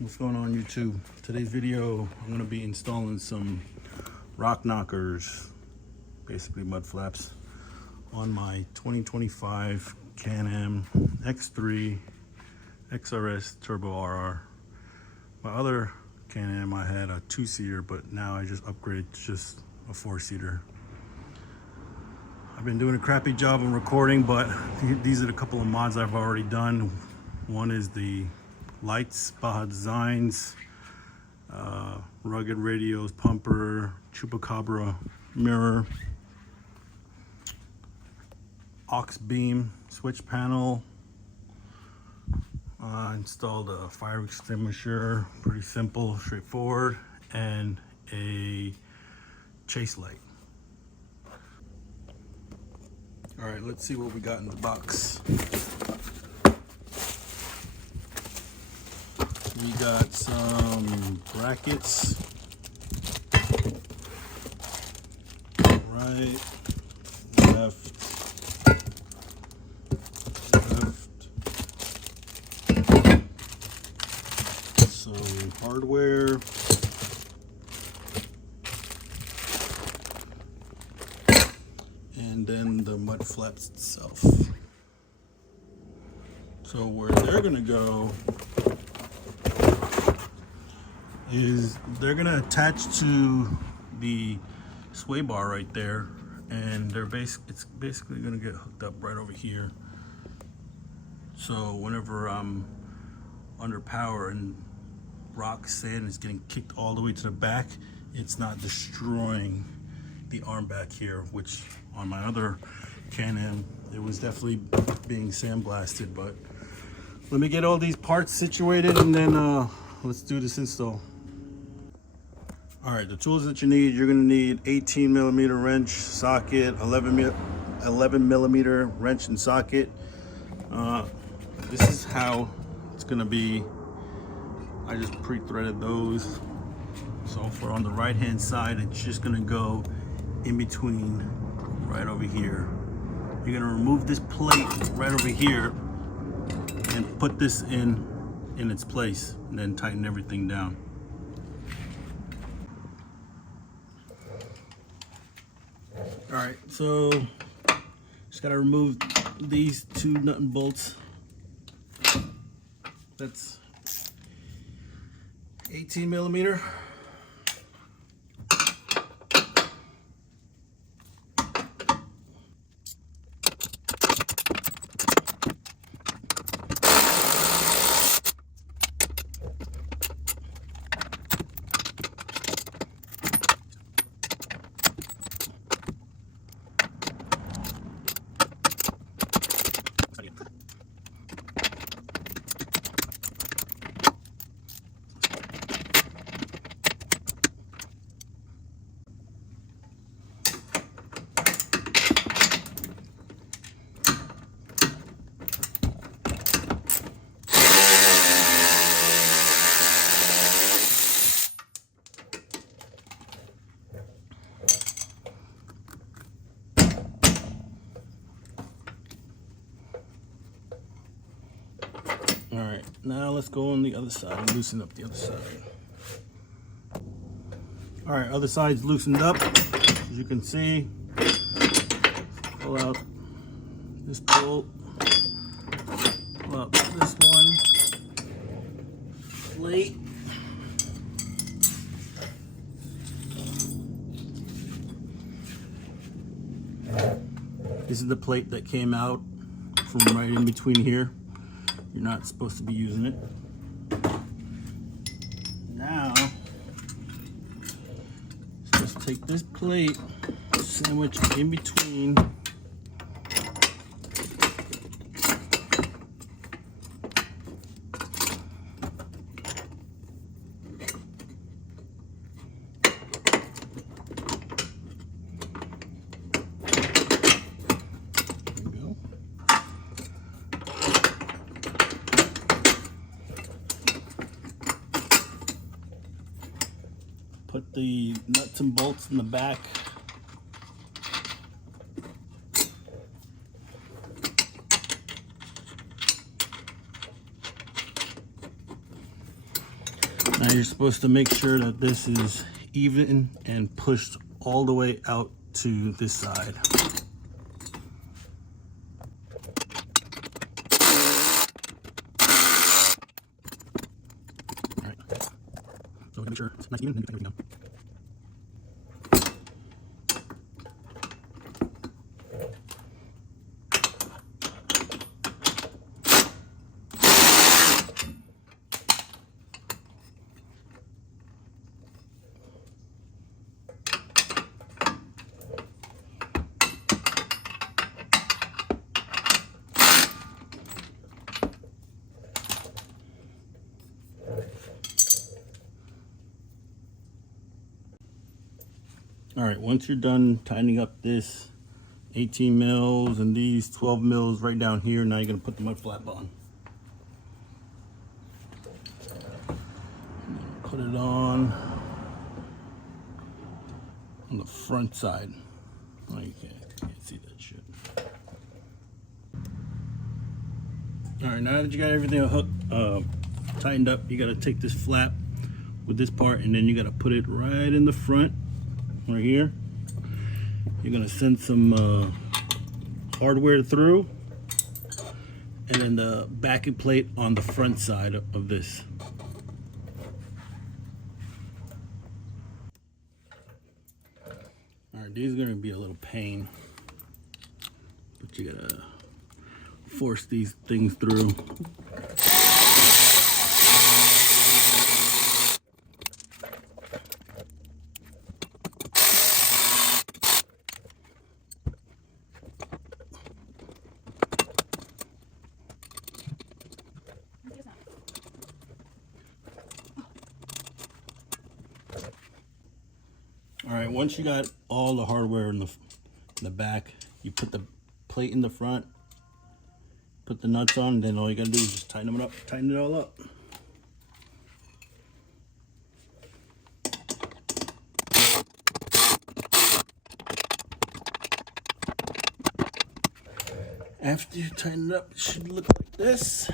What's going on YouTube? Today's video I'm going to be installing some rock knockers, basically mud flaps, on my 2025 Can-Am X3 XRS Turbo RR. My other Can-Am, I had a 2-seater, but now I just upgraded to just a 4-seater. I've been doing a crappy job on recording, but these are a couple of mods I've already done. One is the lights, Baja Designs, rugged radios, pumper, Chupacabra mirror, aux beam, switch panel. Installed a fire extinguisher, pretty simple, straightforward, and a chase light. All right, let's see what we got in the box. We got some brackets, right, left, some hardware, and then the mud flaps itself. So where they're gonna go is they're gonna attach to the sway bar right there, and it's basically gonna get hooked up right over here. So whenever I'm under power and rock sand is getting kicked all the way to the back, it's not destroying the arm back here, which on my other Can-Am it was definitely being sandblasted. But let me get all these parts situated and then let's do this install. All right, the tools that you need, you're gonna need 18mm wrench, socket, 11mm wrench and socket. This is how it's gonna be. I just pre-threaded those. So for on the right hand side, it's just gonna go in between right over here. You're gonna remove this plate right over here and put this in its place, and then tighten everything down. All right, so just gotta remove these two nut and bolts. That's 18mm. All right, now let's go on the other side and loosen up the other side. All right, other side's loosened up. As you can see, pull out this bolt, pull out this one, plate. This is the plate that came out from right in between here. You're not supposed to be using it. Now, just take this plate, sandwich in between. Put the nuts and bolts in the back. Now you're supposed to make sure that this is even and pushed all the way out to this side. All right. So make sure it's nice and even, and then you tighten everything down. All right, once you're done tightening up this 18 mils and these 12 mils right down here, now you're gonna put the mud flap on. Put it on the front side. Oh, you can't see that shit. All right, now that you got everything hooked, tightened up, you gotta take this flap with this part and then you gotta put it right in the front, right here. You're gonna send some hardware through and then the backing plate on the front side of this. All right, these are gonna be a little pain, but you gotta force these things through. All right, once you got all the hardware in the back, you put the plate in the front, put the nuts on, and then all you gotta do is just tighten them up, tighten it all up. After you tighten it up, it should look like this.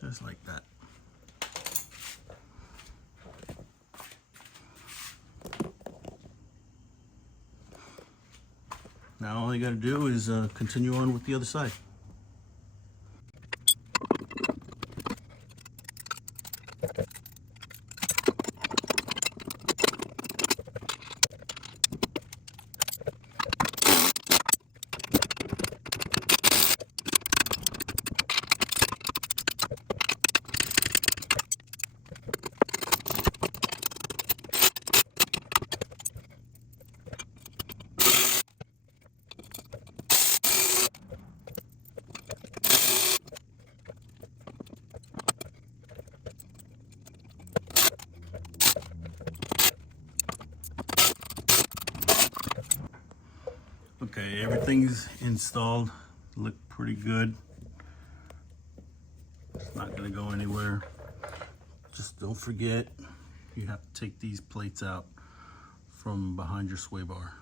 Just like that. Now all you gotta do is continue on with the other side. Okay, everything's installed. Look pretty good. It's not gonna go anywhere. Just don't forget, you have to take these plates out from behind your sway bar.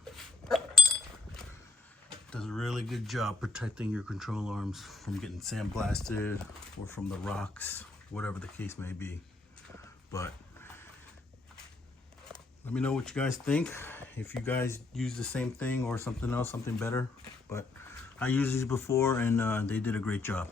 Does a really good job protecting your control arms from getting sandblasted or from the rocks, whatever the case may be. But let me know what you guys think. If you guys use the same thing or something else, something better. But I used these before and they did a great job.